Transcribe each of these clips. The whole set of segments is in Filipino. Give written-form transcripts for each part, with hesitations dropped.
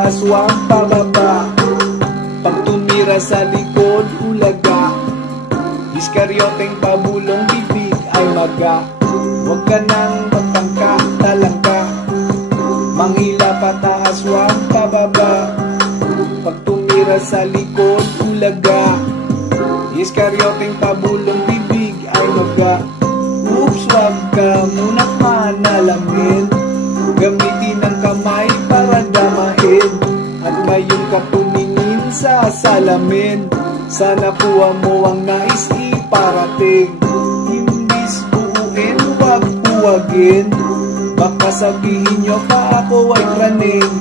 pataas, huwag pababa. Pag tumira sa likod, ulaga. Iskaryoteng pabulong, bibig ay maga. Huwag ka nang magtangka, talangka. Manghila pataas, huwag pababa. Pag tumira sa likod, ulaga. Iskaryoteng pabulong, bibig ay maga. Oops, huwag ka munang manalangin. Gamitin ang kamay para damahin. At ngayon ka tumingin sa salamin. Sana puwa mo ang nais iparating. Imbis buuin, huwag puwagin. Baka sabihin nyo pa ako ay praning.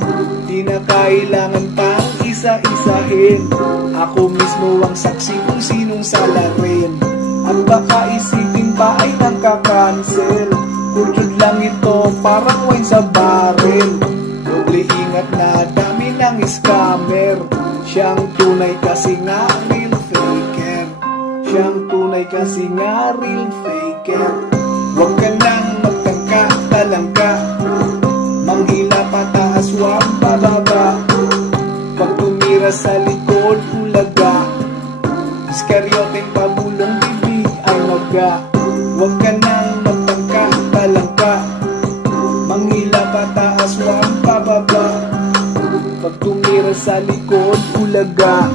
Di na kailangan pang isa-isahin. Ako mismo ang saksi kung sinong salarin. At baka isipin pa ay nangka-cancel. Kulod lang ito, parang wine sa barrel. Doble ingat na dami ng scammer. Siyang tunay kasi nga real faker. Siyang tunay kasi nga real faker. Huwag ka nang magtangka, talangka. Manghila pataas, huwag pababa. Pag tumira sa likod, ulaga. Iskaryoteng pabulong, bibig ay maga. Huwag ka nang magtangka, talangka. Manghila pataas, huwag pababa. Pag tumira sa likod, ulaga.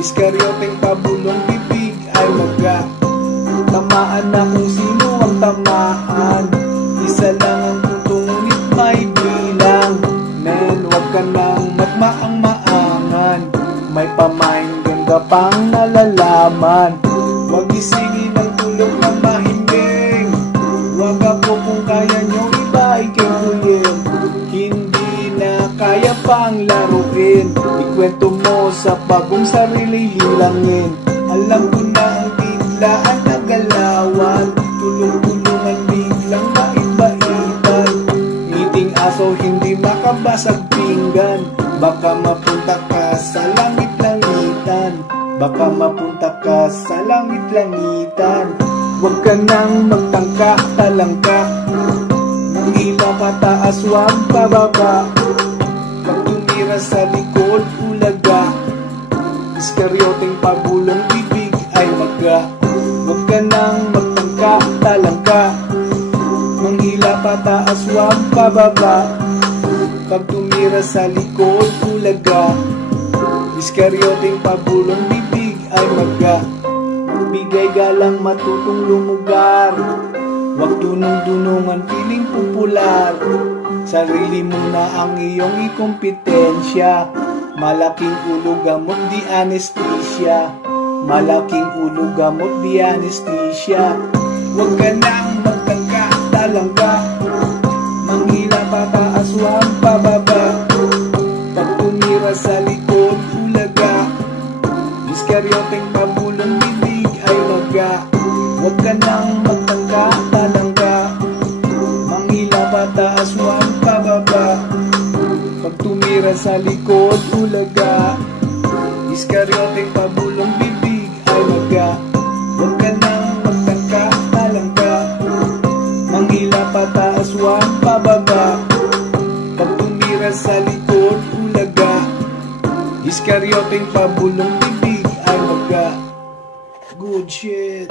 Iskaryoteng pabulong, bibig ay maga. Tamaan na kung sino ang tamaan. Isa lang ang punto, ngunit may bilang. Men, huwag ka nang magmaang-maangan. May pamainggan ka pang nalalaman. Huwag isingin ang tulog ng mahimbing. Huwag ako kung kaya nyo, iba ay kikuyin. Hindi na kaya pang laruin. Ikwento mo sa bagong sarili hilangin. Alam ko na ang biglaan na galawan. Tulong-tulungan biglang bait-baitan. Ngiting aso hindi makabasag pinggan. Baka mapunta ka sa langit-langitan. Baka mapunta ka sa langit-langitan. Huwag ka nang magtangka, talangka. Manghila pataas, huwag pababa. Pag tumira sa likod, ulaga. Iskaryoteng pabulong, bibig ay maga. Huwag ka nang magtangka, talangka. Manghila pataas, huwag pababa. Pag tumira sa likod, ulaga. Iskaryoteng pabulong, bibig ay maga. Bigay galang, matutong lumugar. Huwag dunong-dunungan, piling popular. Sarili mo na ang iyong ikompetensya. Malaking ulo, gamot di anesthesia. Malaking ulo, gamot di anesthesia. Huwag ka nang magtangka, talangka. Manghila pataas, huwag pababa. Pag tumira sa likod, ulaga. Iskaryoteng pabulong, bibig ay maga. Huwag ka nang magtangka, talangka. Manghila pataas, huwag pababa. Pag tumira sa likod, ulaga. Iskaryoteng pabulong, bibig ay maga. Huwag ka nang magtangka, talangka. Manghila pataas, huwag pababa. Pag tumira sa likod, ulaga. Iskaryoteng pabulong, bibig ay maga. Good shit.